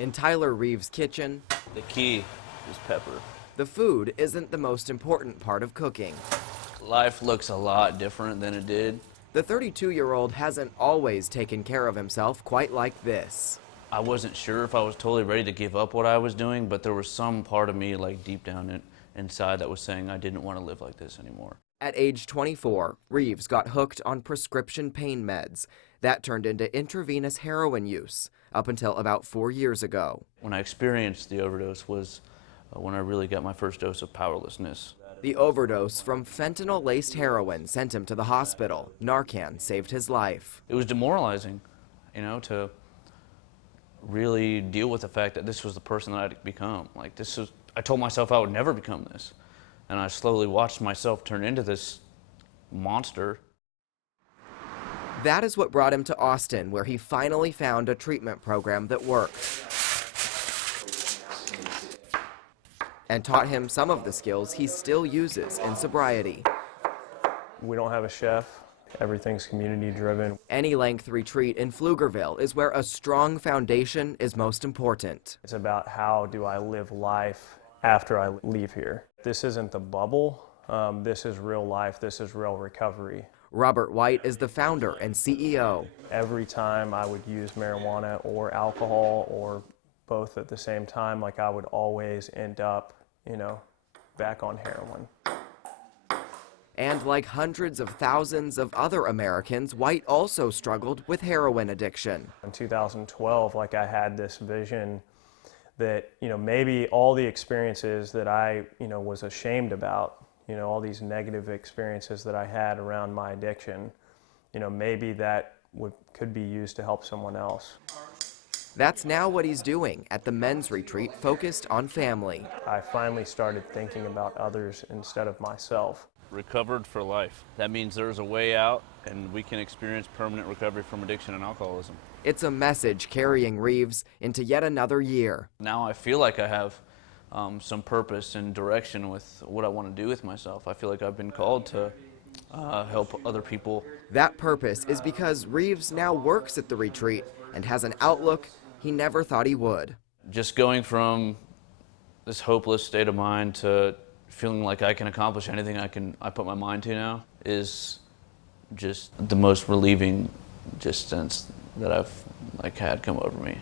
In Tyler Reeves' kitchen, The key is pepper. the food isn't the most important part of cooking. Life looks a lot different than it did. The 32-year-old hasn't always taken care of himself quite like this. I wasn't sure if I was totally ready to give up what I was doing, but there was some part of me, like deep down inside, that was saying I didn't want to live like this anymore. At age 24, Reeves got hooked on prescription pain meds. That turned into intravenous heroin use up until about 4 years ago. When I experienced the overdose was when I really got my first dose of powerlessness. The overdose from fentanyl-laced heroin sent him to the hospital. Narcan saved his life. It was demoralizing, to really deal with the fact that this was the person that I'd become. I told myself I would never become this. And I slowly watched myself turn into this monster. That is what brought him to Austin, where he finally found a treatment program that worked and taught him some of the skills he still uses in sobriety. We don't have a chef. Everything's community driven. Any length retreat in Pflugerville is where a strong foundation is most important. It's about how do I live life after I leave here. This isn't the bubble. This is real life. This is real recovery. Robert White is the founder and CEO. Every time I would use marijuana or alcohol or both at the same time, I would always end up, back on heroin. And like hundreds of thousands of other Americans, White also struggled with heroin addiction. In 2012, I had this vision that, maybe all the experiences that I, was ashamed about, all these negative experiences that I had around my addiction, maybe that could be used to help someone else. That's now what he's doing at the men's retreat focused on family. I finally started thinking about others instead of myself. Recovered for life. That means there's a way out and we can experience permanent recovery from addiction and alcoholism. It's a message carrying Reeves into yet another year. Now I feel like I have some purpose and direction with what I want to do with myself. I feel like I've been called to help other people. That purpose is because Reeves now works at the retreat and has an outlook he never thought he would. Just going from this hopeless state of mind to feeling like I can accomplish anything I put my mind to now is just the most relieving sense that I've had come over me.